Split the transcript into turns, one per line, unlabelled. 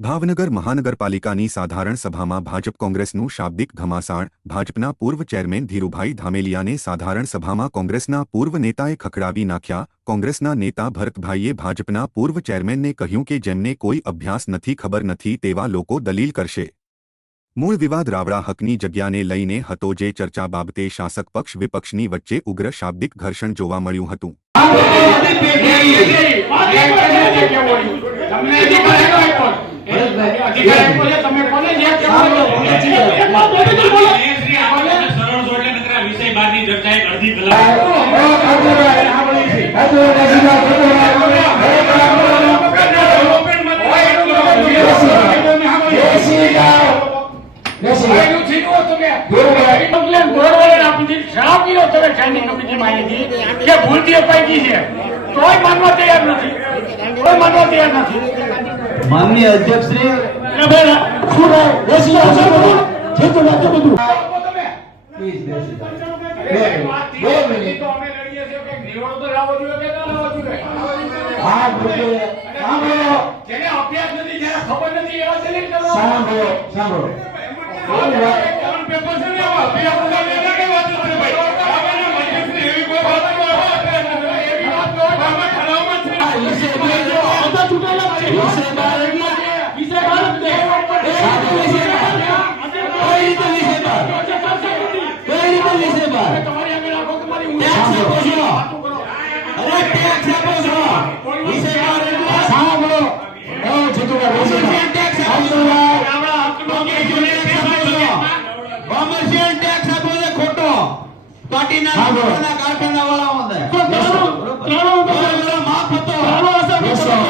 ભાવનગર મહાનગરપાલિકાની સાધારણ સભામાં ભાજપ કોંગ્રેસનું શાબ્દિક ઘમાસાણ, ભાજપના પૂર્વ ચેરમેન ધીરુભાઈ ધામેલિયાને સાધારણ સભામાં કોંગ્રેસના પૂર્વ નેતાએ ખખડાવી નાખ્યા. કોંગ્રેસના નેતા ભરતભાઈએ ભાજપના પૂર્વ ચેરમેનને કહ્યું કે જેમને કોઈ અભ્યાસ નથી ખબર નથી તેવા લોકો દલીલ કરશે. મૂળ વિવાદ રાવડા હકની જગ્યાને લઈને હતો જે ચર્ચા બાબતે શાસક પક્ષ વિપક્ષની વચ્ચે ઉગ્ર શાબ્દિક ઘર્ષણ જોવા મળ્યું હતું.
અધિકાર આપ્યો છે, તમે કોને જે કહેવાનું છે? એમાં બોલી તો બોલો.
શ્રી આપણને સરળ છો એટલે નકરા વિષય બહારની ચર્ચા એક અડધી કલાક
આયનું છીનવો તમે. કમ્પ્લેન દોડવાને આપી દીધી. શા પીઓ તમે સ્ટેન્ડિંગ કમિટીમાં આવી હતી કે ભૂલથી અપાઈ ગઈ છે તોય માનવા તૈયાર નથી તોય માનવા તૈયાર નથી
માનનીય અધ્યક્ષ શ્રી
એટલે ભાઈ ચૂંટાયેલા જ છે. વિષય બાર છે. વિષય બાર જ છે.
સાચો વિષય કઈ રીતે વિષય કઈ રીતે વિષય
તમારી આગળ આખો તમારી
ટેક્સ આપો છો. અરે ટેક્સ આપો છો. વિષય બાર સાંભળો. એ જીતુભાઈ, વિષય ટેક્સ આપો છો.
આપણા હકનો
કોમર્શિયલ ટેક્સ આપો છો. કોમર્શિયલ ટેક્સ આપો છો ખોટો. પાર્ટીના લોકોના કારખાનાવાળાઓ છે.
ત્રાણું- ત્રાણું
માફ હતો.
ત્રાણું